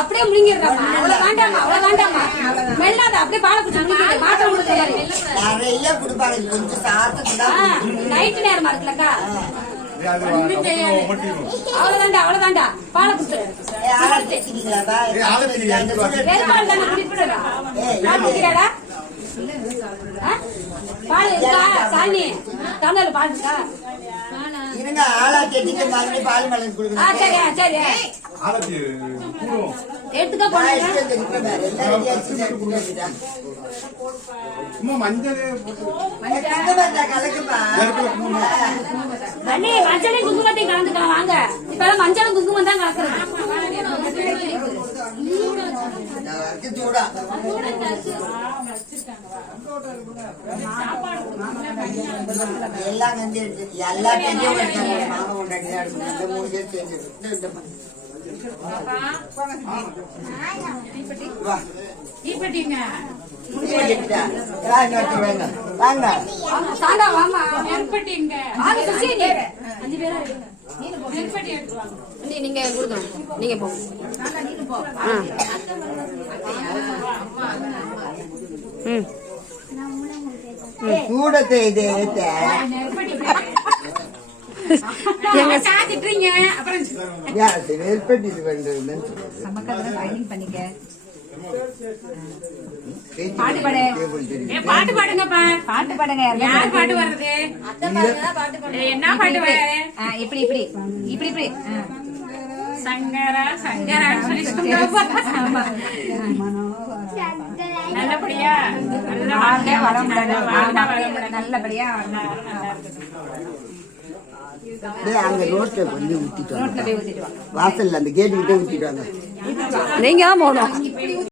அப்படியே முழுங்கிடுறாமா. அவ்வளவு வேண்டாமா, அவ்வளவு வேண்டாமா. மெல்லாத அப்படியே பாலை குடிச்சு மாத்திரை கொடுத்தாரு. நிறைய குடுப்பாங்க. கொஞ்சம் சாப்பிட்டு நைட்டு நேரமா இருக்குல்லக்கா. அவ்வளவுதாண்டா பாலை குடிச்சு பால் இருக்கா சாணி தமிழ்ல பால் இருக்கா? இருங்க ஆளா கேட்டு மறுபடியும் பால் மலர் கொடுங்க. சரி சரி எடுத்துக்க போறேன். அண்ணே மஞ்சளும் குங்குமத்தையும் கலந்துக்கலாம் வாங்க. இப்ப மஞ்சளும் குங்குமம் தான் கலக்குறது. எல்லாம் எல்லாத்தையும் மாமா கொண்டாடி மூணு பேர் சேர்ந்து நீங்க கொடுக்கணும். நீங்க போங்க. கூடத்தை இது பாட்டு பாடுங்க. பாட்டு பாடுங்க. யார் பாட்டு வர்றது? என்ன பாட்டு வர்றது? இப்படி இப்படி இப்படி இப்படி சங்கரா சங்கரா நல்லபடியா நல்லபடியா அங்க ரோட்ல கொண்டு ஊத்திட்டு வாசல்ல அந்த கேட்டு கிட்ட ஊத்திட்டு வாங்க. நீங்க தான் போகணும்.